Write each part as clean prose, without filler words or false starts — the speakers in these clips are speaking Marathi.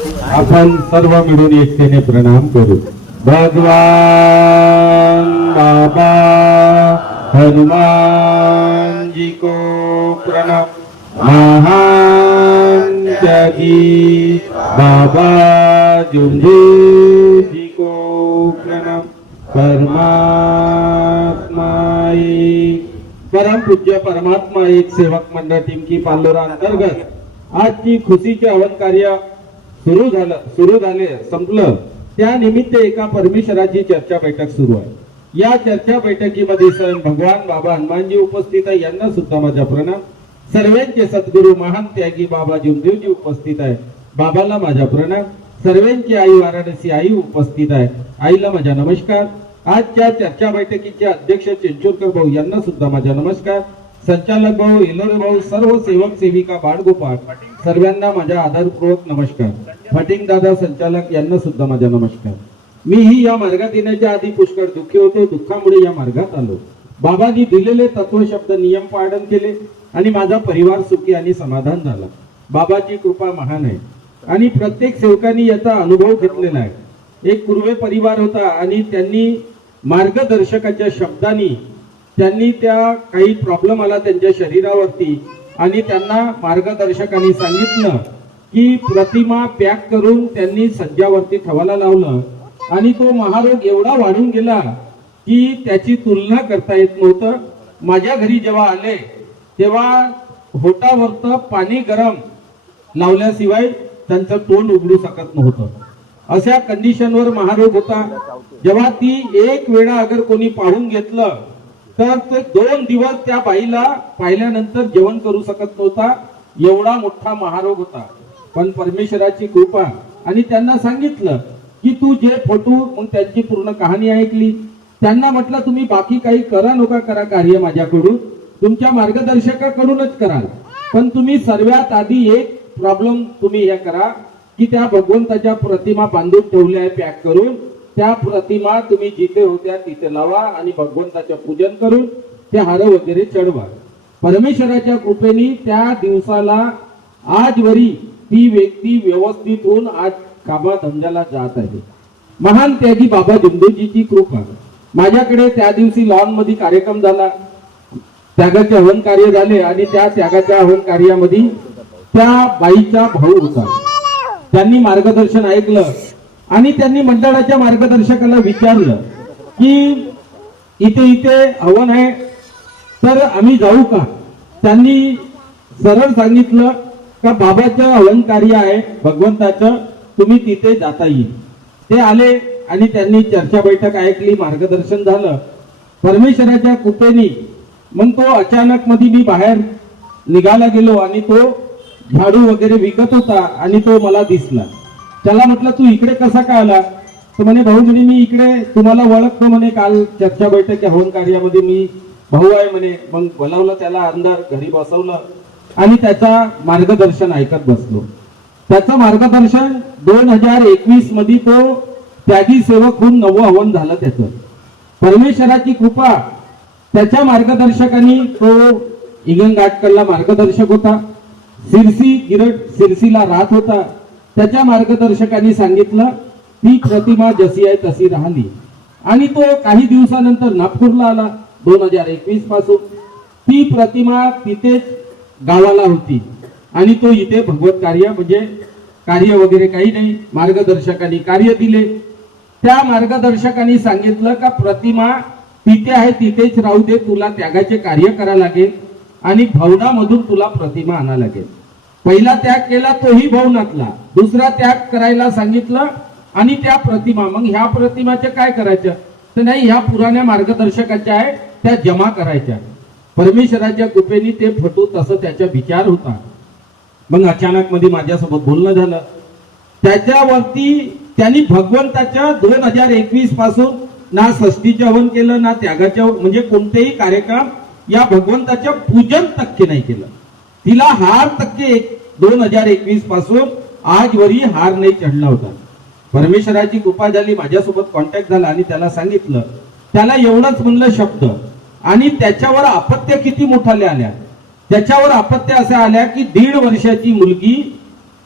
आपण सर्व मिळून एकतेने प्रणाम करू. भगवान बाबा हनुमान जी को प्रणाम. महान त्यागी बाबा जुंझे जी को प्रणाम. परमात्मा एक परम पूज्य परमात्मा एक सेवक मंडळ टिमकी पालोरा अंतर्गत आजची खुशीचे हवन कार्य सुरू झाले संपलं. त्या निमित्त एका परमेश्वराची चर्चा बैठक सुरू आहे. या चर्चा बैठकीमध्ये स्वयं भगवान बाबा हनुमानजी उपस्थित आहे, यांना सुद्धा माझा प्रणाम. सर्वांचे सद्गुरू महान त्यागी बाबा जुमदेवजी उपस्थित आहे, बाबाला माझा प्रणाम. सर्वांची आई वाराणसी आई उपस्थित आहे, आईला माझा नमस्कार. आजच्या चर्चा बैठकीचे अध्यक्ष चिंचोरकर भाऊ यांना सुद्धा माझा नमस्कार. संचालक भाऊ, इलोरे भाऊ, सर्व सेवक सेविका, बाळगोपाळ सर्वांना माझा आदरपूर्वक नमस्कार. फटिंग दादा संचालक यांना सुद्धा माझा नमस्कार. मीही या मार्गात येण्याच्या आधी पुष्कळ दुःखी होतो. दुःखामुळे या मार्गात आलो. बाबांनी दिलेले तत्व शब्द नियम पालन केले आणि माझा परिवार सुखी आणि समाधान झाला. बाबाची कृपा महान आहे आणि प्रत्येक सेवकांनी याचा अनुभव घेतलेला आहे. एक पूर्वे परिवार होता आणि त्यांनी मार्गदर्शकाच्या शब्दांनी त्यांनी त्या काही प्रॉब्लेम आला त्यांच्या शरीरावरती आणि त्यांना मार्गदर्शकांनी सांगितलं की प्रतिमा पॅक करून त्यांनी सज्जावरती ठेवायला लावलं आणि तो महारोग एवढा वाढून गेला की त्याची तुलना करता येत नव्हतं. माझ्या घरी जेव्हा आले तेव्हा होटावरचं पाणी गरम लावल्याशिवाय त्यांचं तोंड उघडू शकत नव्हतं. अशा कंडिशनवर महारोग होता. जेव्हा ती एक वेळा अगर कोणी पाहून घेतलं तर ते 2 दिवस त्या बाईला पाहिल्यानंतर जेवण करू शकत नव्हता. एवढा मोठा महारोग होता. पण परमेश्वराची कृपा आणि त्यांना सांगितलं की तू जे फोटो, मग त्यांची पूर्ण कहाणी ऐकली. त्यांना म्हटलं तुम्ही बाकी काही करा नका करा कार्य माझ्याकडून, तुमच्या मार्गदर्शकाकडूनच कराल, पण तुम्ही सर्वात आधी एक प्रॉब्लेम तुम्ही हे करा की त्या भगवंताच्या प्रतिमा बांधून ठेवल्या आहे पॅक करून. त्या प्रतिमा तुम्ही जिथे होत्या तिथे लावा आणि भगवंताचं पूजन करून ते हार वगैरे चढवा. परमेश्वराच्या कृपेने त्या दिवसाला आजवरी ती व्यक्ती व्यवस्थित होऊन आज कामा धंद्याला जात आहे. महान त्यागी बाबा जुमदेवजीची कृपा. माझ्याकडे त्या दिवशी लॉन मध्ये कार्यक्रम झाला, त्यागाचे हवन कार्य झाले आणि त्या त्यागाच्या हवन कार्यामध्ये त्या बाईचा भाऊ होता. त्यांनी मार्गदर्शन ऐकलं आणि त्यांनी मंडळाच्या मार्गदर्शकाला विचारलं की इथे हवन आहे तर आम्ही जाऊ का. त्यांनी सरळ सांगितलं का बाबाचं हवन कार्य आहे भगवंताचं, तुम्ही तिथे जाता येईल. ते आले आणि त्यांनी चर्चा बैठक ऐकली, मार्गदर्शन झालं. परमेश्वराच्या कृपेने मग तो अचानक मध्ये मी बाहेर निघाला गेलो आणि तो झाडू वगैरे विकत होता आणि तो मला दिसला. त्याला म्हटलं तू इकडे कसा का आला. तर म्हणे भाऊ म्हणे मी इकडे तुम्हाला ओळखतो म्हणे, काल चर्चा बैठक हवन कार्यामध्ये मी भाऊ आहे म्हणे. मग बोलावलं त्याला अंदर, घरी बसवलं आणि त्याचा मार्गदर्शन ऐकत बसलो. त्याचं मार्गदर्शन 2021 मध्ये तो त्यागी सेवक होऊन 9वं हवन झालं त्याचं. परमेश्वराची कृपा. त्याच्या मार्गदर्शकांनी तो हिंगणघाटकरला मार्गदर्शक होता, सिरसी गिरट सिरसीला राहत होता. त्याच्या मार्गदर्शकांनी सांगितलं ती प्रतिमा जशी आहे तशी राहिली आणि तो काही दिवसानंतर नागपूरला आला. 2021 पासून ती प्रतिमा तिथेच गावाला होती आणि तो इथे भगवत कार्य म्हणजे कार्य वगैरे काही नाही, मार्गदर्शकांनी कार्य दिले. त्या मार्गदर्शकांनी सांगितलं का प्रतिमा तिथे आहे तिथेच राहू दे, तुला त्यागाचे कार्य करा लागेल आणि भवनामधून तुला प्रतिमा आणा लागेल. पहिला त्याग केला तोही भवनातला, दुसरा त्याग करायला सांगितलं आणि त्या प्रतिमा, मग ह्या प्रतिमाचे काय करायचं तर नाही, ह्या पुराण्या मार्गदर्शकाच्या आहे त्या जमा करायच्या. परमेश्वराच्या कृपेने ते फोटो तसं त्याचा विचार होता. मग अचानक मध्ये माझ्यासोबत बोलणं झालं. त्याच्यावरती त्यांनी भगवंताच्या 2021 पासून ना षष्ठीचं हवन केलं ना त्यागाच्या म्हणजे कोणतेही कार्यक्रम या भगवंताच्या पूजन तक्के नाही केलं. तिला हार तक्के 2021 पासून आजवरी हार नाही चढला होता. परमेश्वराची कृपा झाली, माझ्यासोबत कॉन्टॅक्ट झाला आणि त्याला सांगितलं, त्याला एवढंच म्हणलं शब्द आणि त्याच्यावर अपत्य किती मोठाले आल्या. त्याच्यावर अपत्य असे आल्या की 1.5 वर्षाची मुलगी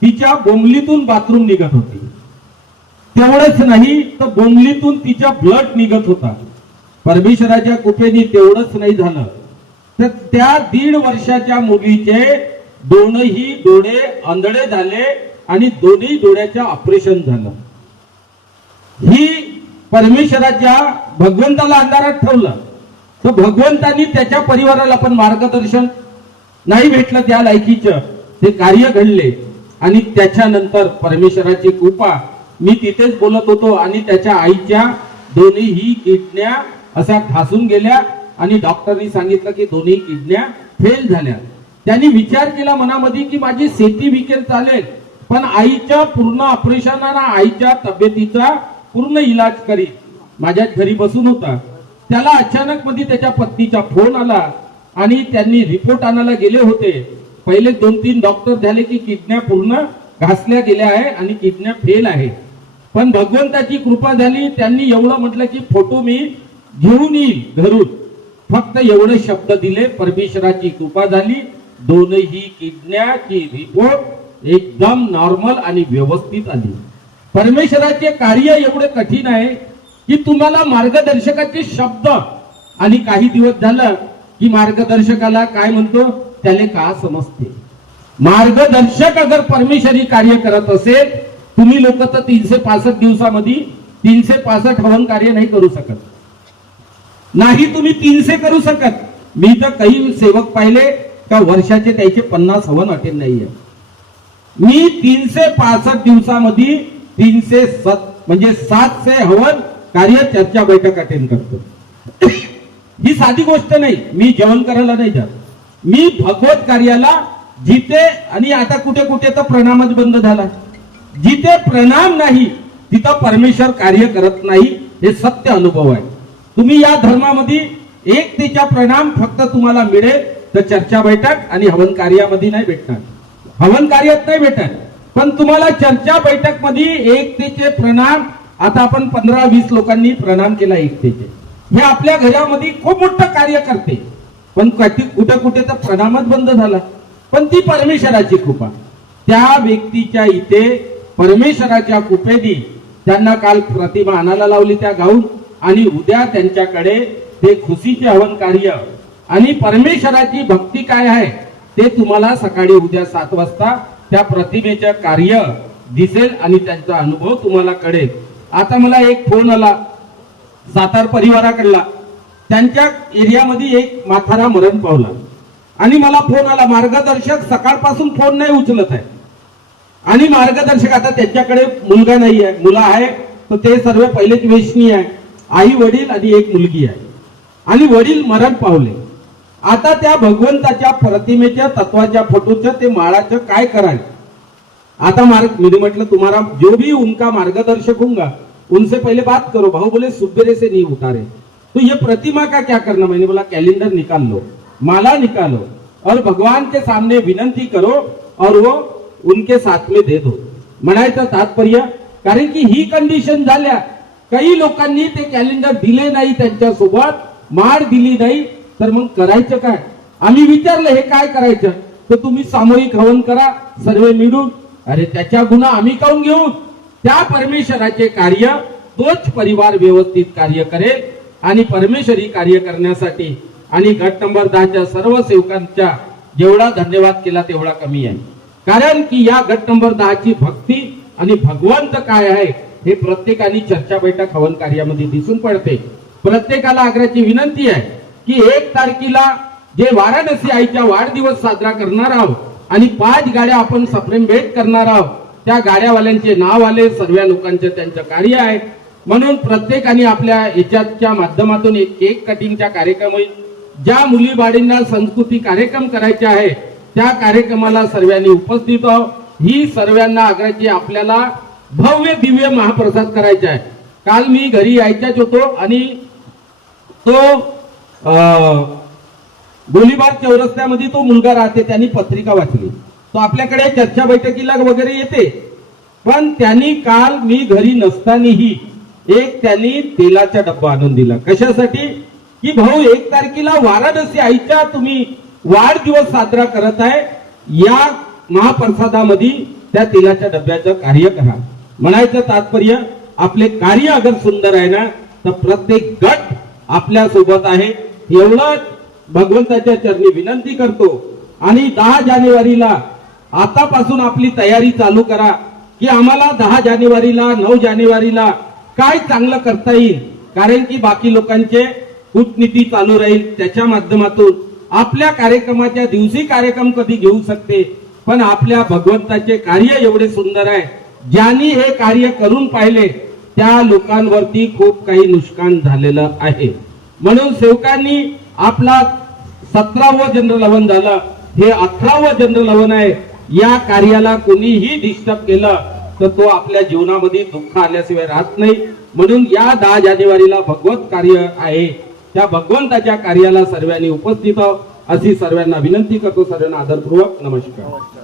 तिच्या बोंबलीतून बाथरूम निघत होती. तेवढंच नाही तर बोंबलीतून तिच्या ब्लड निघत होता. परमेश्वराच्या कृपेने तेवढंच नाही झालं तर त्या 1.5 वर्षाच्या मुलीचे दोनही डोळे आंधळे झाले आणि दोन्ही डोळ्याचं ऑपरेशन झालं. ही परमेश्वराच्या भगवंताला अंधारात ठेवलं तर भगवंतानी त्याच्या परिवाराला पण मार्गदर्शन नाही भेटलं त्या लायकीचं. ते कार्य घडले आणि त्याच्यानंतर परमेश्वराची कृपा, मी तिथेच बोलत होतो आणि त्याच्या आईच्या दोन्हीही किडन्या अशा घासून गेल्या आणि डॉक्टरनी सांगितलं की दोन्ही किडन्या फेल झाल्या. त्यांनी विचार केला मनामध्ये की माझी शेती विकेल चालेल पण आईच्या पूर्ण ऑपरेशनाला आईच्या तब्येतीचा पूर्ण इलाज करी. माझ्या घरी बसून होता. त्याला अचानक मध्ये त्याच्या पत्नीचा फोन आला आणि त्यांनी रिपोर्ट आणायला गेले होते. पहिले 2-3 डॉक्टर झाले की किडन्या पूर्ण घासल्या गेल्या आहे आणि किडन्या फेल आहे. पण भगवंताची कृपा झाली. त्यांनी एवढं म्हटलं की फोटो मी घेऊन येईल घरून. फक्त एवढे शब्द दिले. परमेश्वराची कृपा झाली. दोनही किडन्याची रिपोर्ट एकदम नॉर्मल आणि व्यवस्थित आली. परमेश्वराचे कार्य एवढे कठीण आहे की तुम्हाला मार्गदर्शकाचे शब्द आणि काही दिवस झालं की मार्गदर्शकाला काय म्हणतो त्याला का समजते. मार्गदर्शक अगर परमेश्वरी कार्य करत असेल, तुम्ही लोक तर 365 दिवसामध्ये 365 हवन कार्य नाही करू शकत. नाही तुम्ही 300 करू शकत. मी तर काही सेवक पाहिले का वर्षाचे त्याचे 50 हवन अटेंड नाहीये. मी 365 दिवसामध्ये 307 म्हणजे 700 हवन कार्य चर्चा बैठक अटेंड करतो. ही साधी गोष्ट नाही. मी जेवण करायला नाही जात. मी भगवत कार्याला जिथे, आणि आता कुठे कुठे तर प्रणामच बंद झाला. जिथे प्रणाम नाही तिथं परमेश्वर कार्य करत नाही. हे सत्य अनुभव आहे. तुम्ही या धर्मामध्ये एकतेच्या प्रणाम फक्त तुम्हाला मिळेल तर चर्चा बैठक आणि हवन कार्यामध्ये नाही भेटणार. हवन कार्यात नाही भेटत पण तुम्हाला चर्चा बैठक मध्ये एकतेचे प्रणाम. आता आपण 15-20 लोकांनी प्रणाम केला एकतेचे. हे आपल्या घरामध्ये खूप मोठं कार्य करते. पण कुठे कुठे तर प्रणामच बंद झाला. पण ती परमेश्वराची कृपा. त्या व्यक्तीच्या इथे परमेश्वराच्या कृपेने त्यांना काल प्रतिमा आणायला लावली त्या गाऊन आणि उद्या त्यांच्याकडे ते खुशीचे हवन कार्य आणि परमेश्वराची भक्ती काय आहे ते तुम्हाला सकाळी उद्या 7 वाजता त्या प्रतिमेचे कार्य दिसेल आणि त्यांचा अनुभव तुम्हाला कळेल. आता मला एक फोन आला सातार परिवाराकडला. त्यांच्या एरियामध्ये एक म्हातारा मरण पावला आणि मला फोन आला. मार्गदर्शक सकाळपासून फोन नाही उचलत आहे आणि मार्गदर्शक आता त्याच्याकडे मुलगा नाही आहे. मुलं आहे तर ते सर्व पहिलेच वेशनी आहे. आई वडील आणि एक मुलगी आहे आणि वडील मरण पावले. आता त्या भगवंताच्या प्रतिमेच्या तत्वाच्या फोटोच्या ते माळाचं काय करायचं. आता मैंने म्हटलं तुम्हारा जो भी उनका मार्गदर्शक होगा उनसे पहले बात करो. भाऊ बोले सुबेरे से नहीं उतारे तो ये प्रतिमा का क्या करना. मैंने बोला कैलेंडर निकाल लो, माला निकालो और भगवान के सामने विनंती करो और वो उनके साथ में दे दो. म्हणायचं तात्पर्य कारण की ही कंडिशन झाल्या. काही लोकांनी ते कॅलेंडर दिले नाही, त्यांच्या सोबत माळ दिली नाही तर मग करायचं काय. आम्ही विचारलं हे काय करायचं तर तुम्ही सामूहिक हवन करा सर्व मिळून. अरे त्याच्या गुन्हा आम्ही काऊन घेऊन. त्या परमेश्वराचे कार्य तोच परिवार व्यवस्थित कार्य करेल आणि परमेश्वरी कार्य करण्यासाठी आणि गट नंबर 10च्या सर्व सेवकांच्या जेवढा धन्यवाद केला तेवढा कमी आहे. कारण की या गट नंबर 10ची भक्ती आणि भगवंत काय आहे हे प्रत्येकाने चर्चा बैठक हवन कार्यामध्ये दिसून पडते. प्रत्येकाला आग्रहाची विनंती आहे की 1 तारखेला जे वाराणसी आईचा वाढदिवस साजरा करणार आहोत आणि 5 गाड्या आपण सप्रेम भेट करणार आहोत. त्या गाड्यावाल्यांचे नाव आले, सर्व लोकांचे त्यांचं कार्य आहे. म्हणून प्रत्येकाने आपल्या याच्याच्या माध्यमातून एक केक कटिंगचा कार्यक्रम होईल. ज्या मुली बाळींना संस्कृती कार्यक्रम करायचे आहे त्या कार्यक्रमाला सर्वांनी उपस्थित व्हावं. ही सर्वांना आग्रहाची आपल्याला भव्य दिव्य महाप्रसाद करायचा आहे. काल मी घरी यायच्याच होतो आणि तो गोलीबार चौरस्त्यामध्ये तो मुलगा राहते. त्यांनी पत्रिका वाचली. तो आपल्याकडे चर्चा बैठकीला वगैरे येते. पण त्यांनी काल मी घरी नसतानाही एक त्यांनी तेलाचा डब्बा आणून दिला. कशासाठी की भाऊ 1 तारखेला वाराणसी आईचा तुम्ही वाढदिवस साजरा करत आहे. या महाप्रसादामध्ये त्या तेलाच्या डब्याचं कार्य करा. म्हणायचं तात्पर्य आपले कार्य अगर सुंदर आहे ना तर प्रत्येक गट आपल्या सोबत आहे एवढं भगवंताच्या चरणी विनंती करतो. आणि 10 जानेवारीला आतापासून आपली तयारी चालू करा की आम्हाला 10 जानेवारीला 9 जानेवारीला काय चांगलं करता येईल. कारण की बाकी लोकांचे कूटनीती चालू राहील त्याच्या माध्यमातून आपल्या कार्यक्रमाच्या दिवशी कार्यक्रम कधी घेऊ शकते. पण आपल्या भगवंताचे कार्य एवढे सुंदर आहे ज्यांनी हे कार्य करून पाहिले त्या लोकांवरती खूप काही नुकसान झालेलं आहे. म्हणून सेवकांनी आपला 17वं जनरल हवन झालं, हे 18वं जनरल हवन आहे. या कार्याला कोणीही डिस्टर्ब केलं तर तो आपल्या जीवनामध्ये दुःख आल्याशिवाय राहत नाही. म्हणून या 10 जानेवारीला भगवत कार्य आहे त्या भगवंताच्या कार्याला सर्वांनी उपस्थित अशी सर्वांना विनंती करतो. सर्वांना आदरपूर्वक नमस्कार.